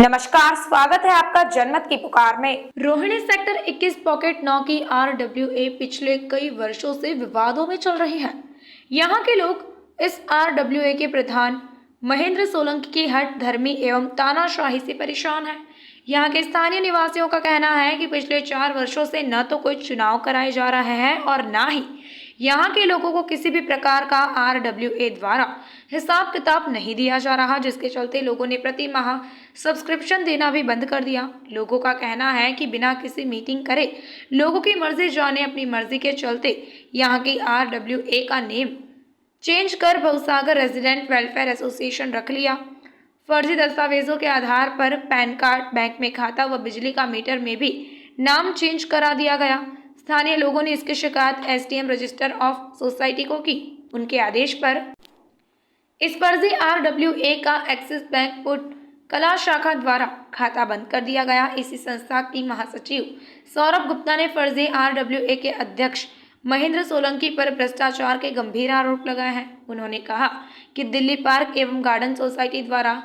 नमस्कार, स्वागत है आपका जनमत की पुकार में। रोहिणी सेक्टर 21 पॉकेट 9 की आरडब्ल्यूए पिछले कई वर्षों से विवादों में चल रही है। यहां के लोग इस आरडब्ल्यूए के प्रधान महेंद्र सोलंकी की हठ धर्मी एवं तानाशाही से परेशान है। यहां के स्थानीय निवासियों का कहना है कि पिछले 4 वर्षों से न तो कोई चुनाव कराए जा रहे हैं और न ही यहाँ के लोगों को किसी भी प्रकार का आरडब्ल्यूए द्वारा हिसाब किताब नहीं दिया जा रहा, जिसके चलते लोगों ने प्रति माह सब्सक्रिप्शन देना भी बंद कर दिया। लोगों का कहना है कि बिना किसी मीटिंग करे लोगों की मर्जी जाने अपनी मर्जी के चलते यहाँ की आरडब्ल्यूए का नेम चेंज कर भवसागर रेजिडेंट वेलफेयर एसोसिएशन रख लिया। फर्जी दस्तावेजों के आधार पर पैन कार्ड, बैंक में खाता व बिजली का मीटर में भी नाम चेंज करा दिया गया। स्थानीय लोगों ने इसकी शिकायत एसडीएम रजिस्टर ऑफ सोसाइटी को की। उनके आदेश पर इस फर्जी आरडब्ल्यूए का एक्सिस बैंक पुट कला शाखा द्वारा खाता बंद कर दिया गया। इसी संस्था की महासचिव सौरभ गुप्ता ने फर्जी आरडब्ल्यूए के अध्यक्ष महेंद्र सोलंकी पर भ्रष्टाचार के गंभीर आरोप लगाए हैं। उन्होंने कहा कि दिल्ली पार्क एवं गार्डन सोसाइटी द्वारा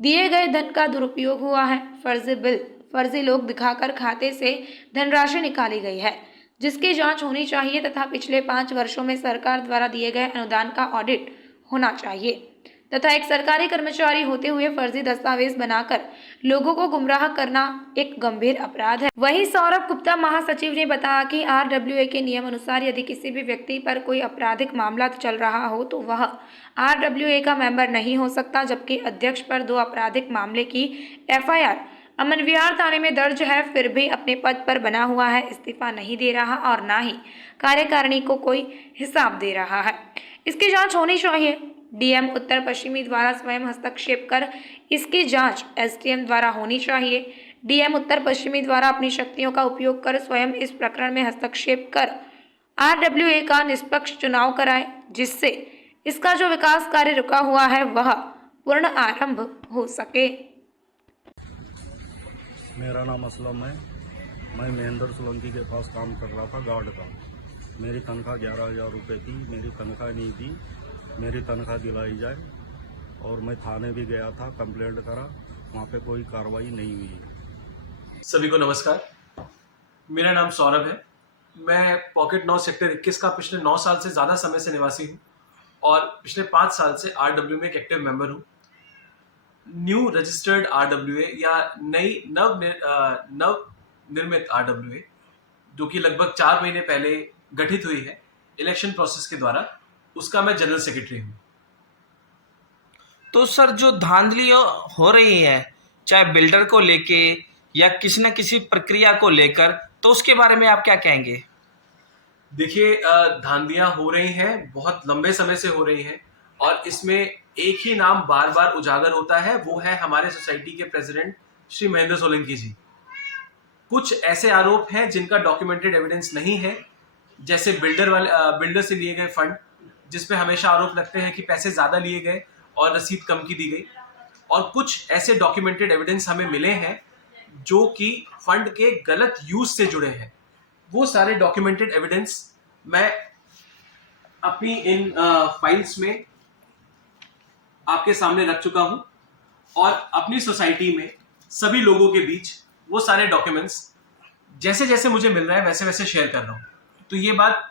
दिए गए धन का दुरुपयोग हुआ है। फर्जी बिल, फर्जी लोग दिखाकर खाते से धनराशि निकाली गई है, जिसकी जांच होनी चाहिए तथा पिछले 5 वर्षों में सरकार द्वारा दिए गए अनुदान का ऑडिट होना चाहिए तथा एक सरकारी कर्मचारी होते हुए फर्जी दस्तावेज बनाकर लोगों को गुमराह करना एक गंभीर अपराध है। वहीं सौरभ गुप्ता महासचिव ने बताया कि आरडब्ल्यूए के नियम अनुसार यदि किसी भी व्यक्ति पर कोई आपराधिक मामला चल रहा हो तो वह आरडब्ल्यूए का मेंबर नहीं हो सकता, जबकि अध्यक्ष पर 2 आपराधिक मामले की एफआईआर अमन विहार थाने में दर्ज है, फिर भी अपने पद पर बना हुआ है, इस्तीफा नहीं दे रहा और ना ही कार्यकारिणी को कोई हिसाब दे रहा है। इसकी जांच होनी चाहिए। डीएम उत्तर पश्चिमी द्वारा स्वयं हस्तक्षेप कर इसकी जांच एसडीएम द्वारा होनी चाहिए। डीएम उत्तर पश्चिमी द्वारा अपनी शक्तियों का उपयोग कर स्वयं इस प्रकरण में हस्तक्षेप कर आरडब्ल्यूए का निष्पक्ष चुनाव कराए, जिससे इसका जो विकास कार्य रुका हुआ है वह पूर्ण आरंभ हो सके। मेरा नाम असलम है। मैं महेंद्र सोलंकी के पास काम कर रहा था गार्ड का। मेरी तनख्वाह 11,000 रुपये थी। मेरी तनख्वाह नहीं दी, मेरी तनख्वाह दिलाई जाए। और मैं थाने भी गया था, कंप्लेंट करा, वहाँ पे कोई कार्रवाई नहीं हुई। सभी को नमस्कार, मेरा नाम सौरभ है। मैं पॉकेट 9 सेक्टर 21 का पिछले 9 साल से ज़्यादा समय से निवासी हूँ और पिछले 5 साल से आरडब्ल्यू में एक एक्टिव मेंबर हूँ। न्यू रजिस्टर्ड आरडब्ल्यूए या नव निर्मित आरडब्ल्यूए, जो कि लगभग 4 महीने पहले गठित हुई है इलेक्शन प्रोसेस के द्वारा, उसका मैं जनरल सेक्रेटरी हूँ। तो सर, जो धांधलियाँ हो रही है चाहे बिल्डर को लेके या किसी न किसी प्रक्रिया को लेकर, तो उसके बारे में आप क्या कहेंगे? देखिए, धांधलियाँ हो रही हैं, बहुत लंबे समय से हो रही हैं और इसमें एक ही नाम बार बार उजागर होता है, वो है हमारे सोसाइटी के प्रेसिडेंट श्री महेंद्र सोलंकी जी। कुछ ऐसे आरोप हैं जिनका डॉक्यूमेंटेड एविडेंस नहीं है, जैसे बिल्डर से लिए गए फंड, जिसपे हमेशा आरोप लगते हैं कि पैसे ज़्यादा लिए गए और रसीद कम की दी गई। और कुछ ऐसे डॉक्यूमेंटेड एविडेंस हमें मिले हैं जो कि फंड के गलत यूज से जुड़े हैं। वो सारे डॉक्यूमेंटेड एविडेंस मैं अपनी इन फाइल्स में आपके सामने रख चुका हूं और अपनी सोसाइटी में सभी लोगों के बीच वो सारे डॉक्यूमेंट्स जैसे जैसे मुझे मिल रहा है वैसे वैसे शेयर कर रहा हूं। तो ये बात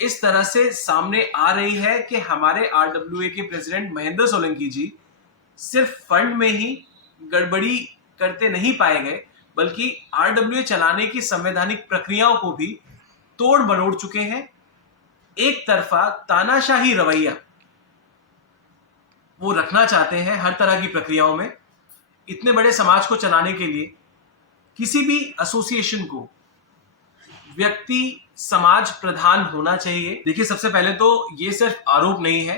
इस तरह से सामने आ रही है कि हमारे आरडब्ल्यूए के प्रेसिडेंट महेंद्र सोलंकी जी सिर्फ फंड में ही गड़बड़ी करते नहीं पाए गए, बल्कि आरडब्ल्यूए चलाने की संवैधानिक प्रक्रियाओं को भी तोड़ मरोड़ चुके हैं। एक तरफा तानाशाही रवैया वो रखना चाहते हैं हर तरह की प्रक्रियाओं में। इतने बड़े समाज को चलाने के लिए किसी भी एसोसिएशन को व्यक्ति समाज प्रधान होना चाहिए। देखिए, सबसे पहले तो ये सिर्फ आरोप नहीं है,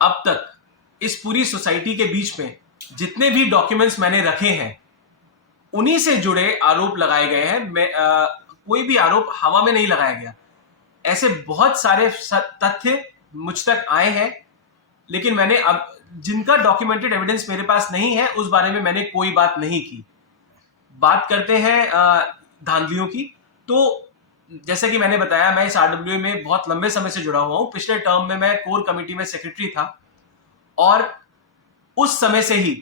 अब तक इस पूरी सोसाइटी के बीच में जितने भी डॉक्यूमेंट्स मैंने रखे हैं उन्हीं से जुड़े आरोप लगाए गए हैं। कोई भी आरोप हवा में नहीं लगाया गया। ऐसे बहुत सारे तथ्य मुझ तक आए हैं, लेकिन मैंने अब जिनका डॉक्यूमेंटेड एविडेंस मेरे पास नहीं है उस बारे में मैंने कोई बात नहीं की। बात करते हैं धांधलियों की। तो जैसे कि मैंने बताया, मैं इस आरडब्ल्यूए में बहुत लंबे समय से जुड़ा हुआ हूँ। पिछले टर्म में मैं कोर कमेटी में सेक्रेटरी था और उस समय से ही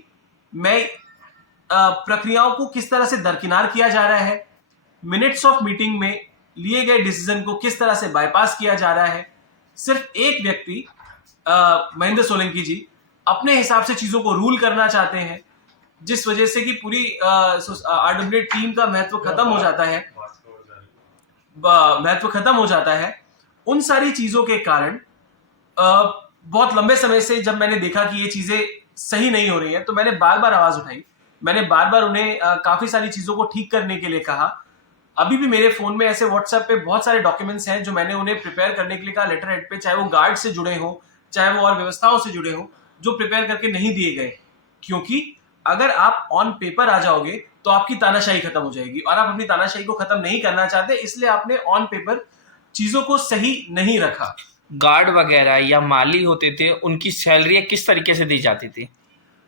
मैं प्रक्रियाओं को किस तरह से दरकिनार किया जा रहा है, मिनट्स ऑफ मीटिंग में लिए गए डिसीजन को किस तरह से बाईपास किया जा रहा है। सिर्फ एक व्यक्ति महेंद्र सोलंकी जी अपने हिसाब से चीजों को रूल करना चाहते हैं, जिस वजह से कि पूरी आरडब्ल्यूए टीम का महत्व खत्म हो जाता है। उन सारी चीजों के कारण बहुत लंबे समय से जब मैंने देखा कि ये चीजें सही नहीं हो रही है, तो मैंने बार बार आवाज उठाई। मैंने बार बार उन्हें काफी सारी चीजों को ठीक करने के लिए कहा। अभी भी मेरे फोन में ऐसे व्हाट्सएप पे बहुत सारे डॉक्यूमेंट्स हैं जो मैंने उन्हें प्रिपेयर करने के लिए कहा लेटर हेड पे, चाहे वो गार्ड से जुड़े हो, चाहे वो और व्यवस्थाओं से जुड़े हो, जो प्रिपेयर करके नहीं दिए गए। क्योंकि अगर आप ऑन पेपर आ जाओगे तो आपकी तानाशाही खत्म हो जाएगी, और आप अपनी तानाशाही को खत्म नहीं करना चाहते, इसलिए आपने ऑन पेपर चीजों को सही नहीं रखा। गार्ड वगैरह या माली होते थे, उनकी सैलरी किस तरीके से दी जाती थी?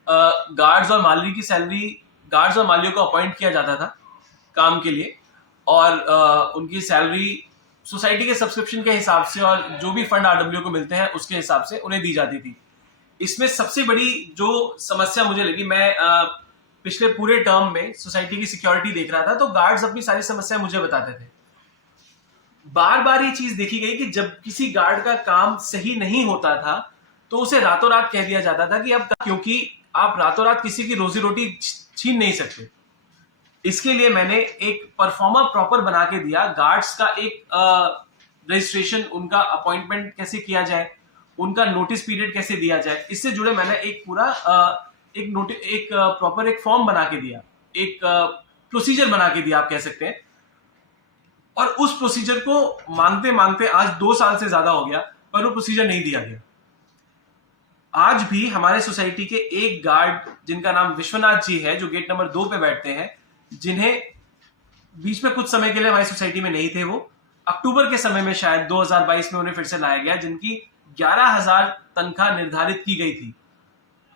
गार्ड्स और माली की सैलरी, गार्ड्स और मालियों को अपॉइंट किया जाता था काम के लिए, और उनकी सैलरी सोसाइटी के सब्सक्रिप्शन के हिसाब से और जो भी फंड आरडब्ल्यू को मिलते हैं उसके हिसाब से उन्हें दी जाती थी। इसमें सबसे बड़ी जो समस्या मुझे लगी, मैं पिछले पूरे टर्म में सोसाइटी की सिक्योरिटी देख रहा था, तो गार्ड्स अपनी सारी समस्या मुझे बताते थे। बार बार ये चीज देखी गई कि जब किसी गार्ड का काम सही नहीं होता था तो उसे रातों रात कह दिया जाता था कि अब, क्योंकि आप रातों रात किसी की रोजी रोटी छीन नहीं सकते। इसके लिए मैंने एक परफॉर्मा प्रॉपर बना के दिया। गार्ड्स का एक रजिस्ट्रेशन, उनका अपॉइंटमेंट कैसे किया जाए, उनका नोटिस पीरियड कैसे दिया जाए, इससे जुड़े मैंने एक पूरा एक प्रॉपर एक फॉर्म बना के दिया, एक प्रोसीजर बना के दिया, आप कह सकते हैं। और उस प्रोसीजर को मांगते मांगते आज 2 साल से ज्यादा हो गया, पर वो प्रोसीजर नहीं दिया गया। आज भी हमारे सोसाइटी के एक गार्ड जिनका नाम विश्वनाथ जी है, जो गेट नंबर 2 पे बैठते हैं, जिन्हें बीच में कुछ समय के लिए हमारी सोसाइटी में नहीं थे, वो अक्टूबर के समय में शायद 2022 में उन्हें फिर से लाया गया, जिनकी 11,000 तनख्वाह निर्धारित की गई थी।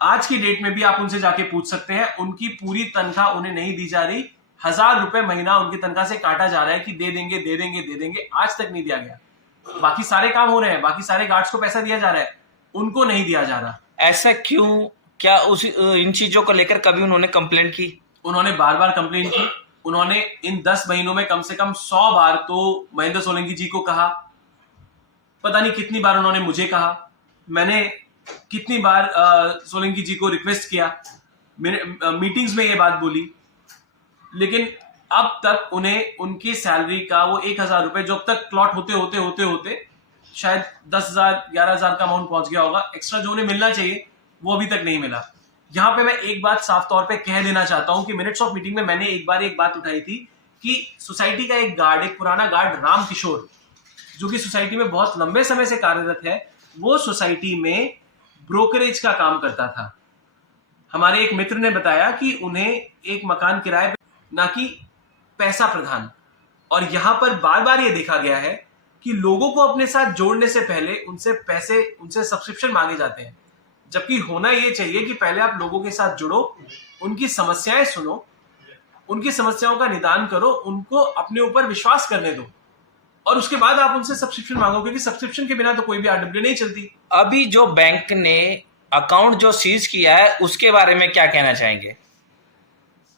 आज की डेट में भी आप उनसे जाके पूछ सकते हैं, उनकी पूरी तनख्वाह उन्हें नहीं दी जा रही। 1,000 रुपए महीना उनकी तनख्वाह से काटा जा रहा है कि दे देंगे दे देंगे दे देंगे, आज तक नहीं दिया गया। बाकी सारे काम हो रहे हैं, बाकी सारे गार्ड्स को पैसा दिया जा रहा है, उनको नहीं दिया जा रहा। ऐसा क्यों? क्या इन चीजों को लेकर कभी उन्होंने कंप्लेंट की? उन्होंने बार बार कंप्लेंट की। उन्होंने इन 10 महीनों में कम से कम 100 बार तो महेंद्र सोलंकी जी को कहा, पता नहीं कितनी बार उन्होंने मुझे कहा, मैंने कितनी बार सोलंकी जी को रिक्वेस्ट किया, मीटिंग्स में ये बात बोली, लेकिन अब तक उन्हें उनकी सैलरी का वो 1,000 रुपए जो अब तक क्लॉट होते शायद 10,000 11,000 का अमाउंट पहुंच गया होगा, एक्स्ट्रा जो उन्हें मिलना चाहिए वो अभी तक नहीं मिला। यहां पे मैं एक बात साफ तौर पे कह देना चाहता हूं कि मिनट्स ऑफ मीटिंग में मैंने एक बात उठाई थी कि सोसाइटी का एक गार्ड, एक पुराना गार्ड राम किशोर, जो कि सोसाइटी में बहुत लंबे समय से कार्यरत है, वो सोसाइटी में ब्रोकरेज का काम करता था। हमारे एक मित्र ने बताया कि उन्हें एक मकान किराए पे, ना कि पैसा प्रदान। और यहां पर बार बार ये देखा गया है कि लोगों को अपने साथ जोड़ने से पहले उनसे सब्सक्रिप्शन मांगे जाते हैं, जबकि होना ये चाहिए कि पहले आप लोगों के साथ जुड़ो, उनकी समस्याएं सुनो, उनकी समस्याओं का निदान करो, उनको अपने ऊपर विश्वास करने दो, और उसके बाद आप उनसे सब्सक्रिप्शन मांगो, क्योंकि सब्सक्रिप्शन के बिना तो कोई भी आरडब्ल्यू नहीं चलती। अभी जो बैंक ने अकाउंट जो सीज किया है उसके बारे में क्या कहना चाहेंगे?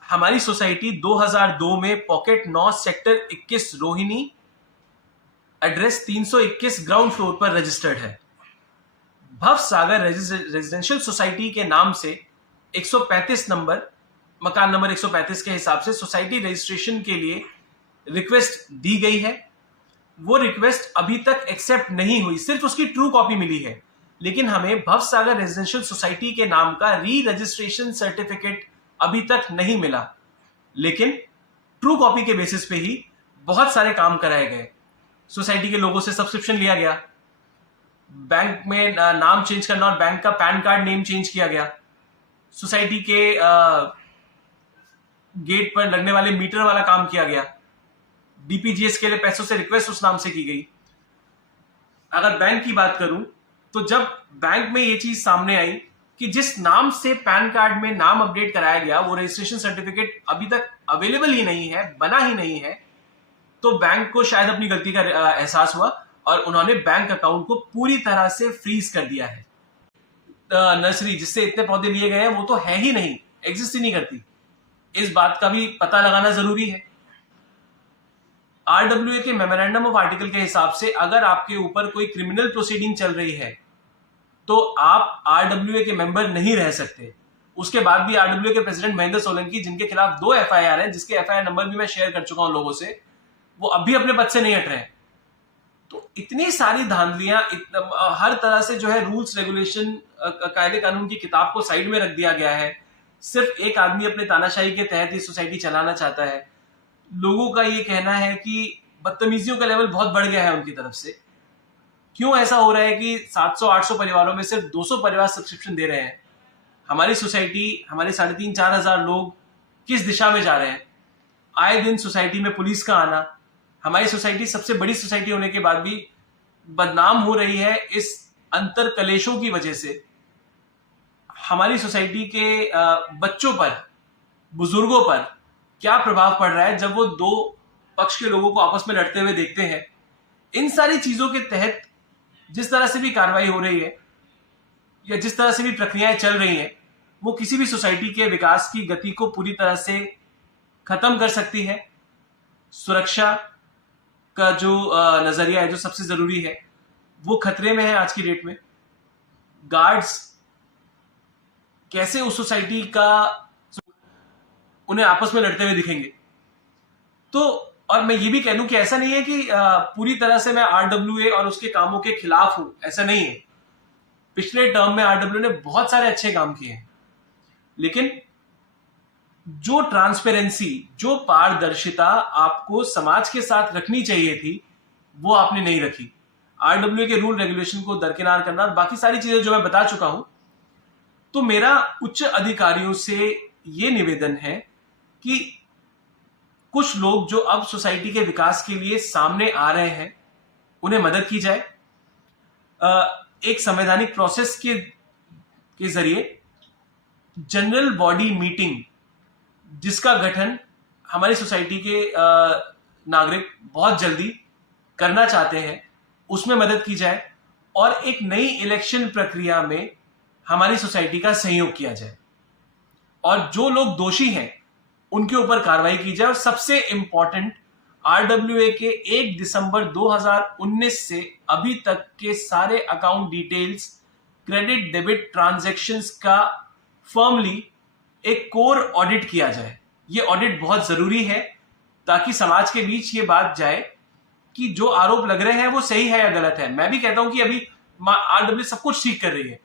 हमारी सोसाइटी 2002 में pocket 9 sector 21 Rohini, address 321 ground floor पर रजिस्टर्ड है। भव सागर रेजिडेंशियल सोसाइटी के नाम से 135 नंबर, मकान नंबर 135 के हिसाब से सोसाइटी रजिस्ट्रेशन के लिए रिक्वेस्ट दी गई है। वो रिक्वेस्ट अभी तक एक्सेप्ट नहीं हुई, सिर्फ उसकी ट्रू कॉपी मिली है, लेकिन हमें भव सागर रेजिडेंशियल सोसाइटी के नाम का री रजिस्ट्रेशन सर्टिफिकेट अभी तक नहीं मिला। लेकिन ट्रू कॉपी के बेसिस पे ही बहुत सारे काम कराए गए। सोसाइटी के लोगों से सब्सक्रिप्शन लिया गया, बैंक में नाम चेंज करना और बैंक का पैन कार्ड नेम चेंज किया गया, सोसाइटी के गेट पर लगने वाले मीटर वाला काम किया गया, डीपीजीएस के लिए पैसों से रिक्वेस्ट उस नाम से की गई। अगर बैंक की बात करूं तो जब बैंक में ये चीज सामने आई कि जिस नाम से पैन कार्ड में नाम अपडेट कराया गया वो रजिस्ट्रेशन सर्टिफिकेट अभी तक अवेलेबल ही नहीं है, बना ही नहीं है, तो बैंक को शायद अपनी गलती का एहसास हुआ और उन्होंने बैंक अकाउंट को पूरी तरह से फ्रीज कर दिया है। नर्सरी जिससे इतने पौधे लिए गए हैं वो तो है ही नहीं, एग्जिस्ट ही नहीं करती। इस बात का भी पता लगाना जरूरी है। RWA के मेमोरेंडम ऑफ आर्टिकल के हिसाब से अगर आपके ऊपर कोई क्रिमिनल प्रोसीडिंग चल रही है तो आप RWA के मेंबर नहीं रह सकते। उसके बाद भी RWA के प्रेसिडेंट महेंद्र सोलंकी, जिनके खिलाफ 2 FIR हैं, जिसके FIR नंबर भी मैं शेयर कर चुका हूं लोगों से, वो अब भी अपने पद से नहीं हट रहे हैं। तो इतनी सारी धांधलियां, हर तरह से जो है रूल्स रेगुलेशन, कायदे कानून की किताब को साइड में रख दिया गया है। सिर्फ एक आदमी अपने तानाशाही के तहत ही सोसाइटी चलाना चाहता है। लोगों का ये कहना है कि बदतमीजियों का लेवल बहुत बढ़ गया है उनकी तरफ से। क्यों ऐसा हो रहा है कि 700-800 परिवारों में सिर्फ 200 परिवार सब्सक्रिप्शन दे रहे हैं? हमारी सोसाइटी, हमारे 3,500-4 हजार लोग किस दिशा में जा रहे हैं? आए दिन सोसाइटी में पुलिस का आना, हमारी सोसाइटी सबसे बड़ी सोसाइटी होने के बाद भी बदनाम हो रही है इस अंतर कलेशों की वजह से। हमारी सोसाइटी के बच्चों पर, बुजुर्गों पर क्या प्रभाव पड़ रहा है जब वो 2 पक्ष के लोगों को आपस में लड़ते हुए देखते हैं। इन सारी चीजों के तहत जिस तरह से भी कार्रवाई हो रही है या जिस तरह से भी प्रक्रियाएं चल रही हैं, वो किसी भी सोसाइटी के विकास की गति को पूरी तरह से खत्म कर सकती है। सुरक्षा का जो नजरिया है, जो सबसे जरूरी है, वो खतरे में है आज की डेट में। गार्ड्स कैसे उस सोसाइटी का उन्हें आपस में लड़ते हुए दिखेंगे? तो और मैं ये भी कह दूं कि ऐसा नहीं है कि पूरी तरह से मैं RWA और उसके कामों के खिलाफ हूं, ऐसा नहीं है। पिछले टर्म में RWA ने बहुत सारे अच्छे काम किए हैं, लेकिन जो ट्रांसपेरेंसी, जो पारदर्शिता आपको समाज के साथ रखनी चाहिए थी, वो आपने नहीं रखी। RWA के रूल रेगुलेशन को दरकिनार करना और बाकी सारी चीजें जो मैं बता चुका हूं। तो मेरा उच्च अधिकारियों से ये निवेदन है कि कुछ लोग जो अब सोसाइटी के विकास के लिए सामने आ रहे हैं, उन्हें मदद की जाए। एक संवैधानिक प्रोसेस के जरिए जनरल बॉडी मीटिंग, जिसका गठन हमारी सोसाइटी के नागरिक बहुत जल्दी करना चाहते हैं, उसमें मदद की जाए और एक नई इलेक्शन प्रक्रिया में हमारी सोसाइटी का सहयोग किया जाए और जो लोग दोषी हैं उनके ऊपर कार्रवाई की जाए। और सबसे इंपॉर्टेंट, RWA के 1 दिसंबर 2019 से अभी तक के सारे account details, credit debit transactions का फर्मली एक कोर ऑडिट किया जाए। ये ऑडिट बहुत जरूरी है ताकि समाज के बीच ये बात जाए कि जो आरोप लग रहे हैं वो सही है या गलत है। मैं भी कहता हूं कि अभी RWA सब कुछ ठीक कर रही है,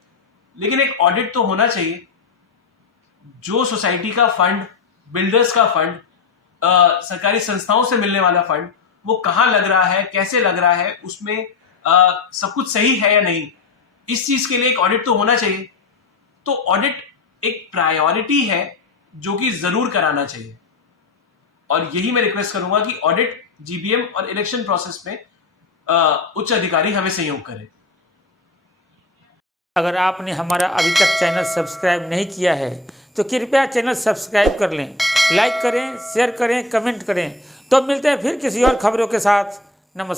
लेकिन एक ऑडिट तो होना चाहिए। जो सोसाइटी का फंड, बिल्डर्स का फंड, सरकारी संस्थाओं से मिलने वाला फंड, वो कहां लग रहा है, कैसे लग रहा है, उसमें सब कुछ सही है या नहीं, इस चीज के लिए एक ऑडिट तो होना चाहिए। तो ऑडिट एक प्रायोरिटी है जो कि जरूर कराना चाहिए और यही मैं रिक्वेस्ट करूंगा कि ऑडिट, GBM और इलेक्शन प्रोसेस में उच्च अधिकारी हमें सहयोग करें। अगर आपने हमारा अभी तक चैनल सब्सक्राइब नहीं किया है तो कृपया चैनल सब्सक्राइब कर लें, लाइक करें, शेयर करें, कमेंट करें। तो मिलते हैं फिर किसी और खबरों के साथ। नमस्कार।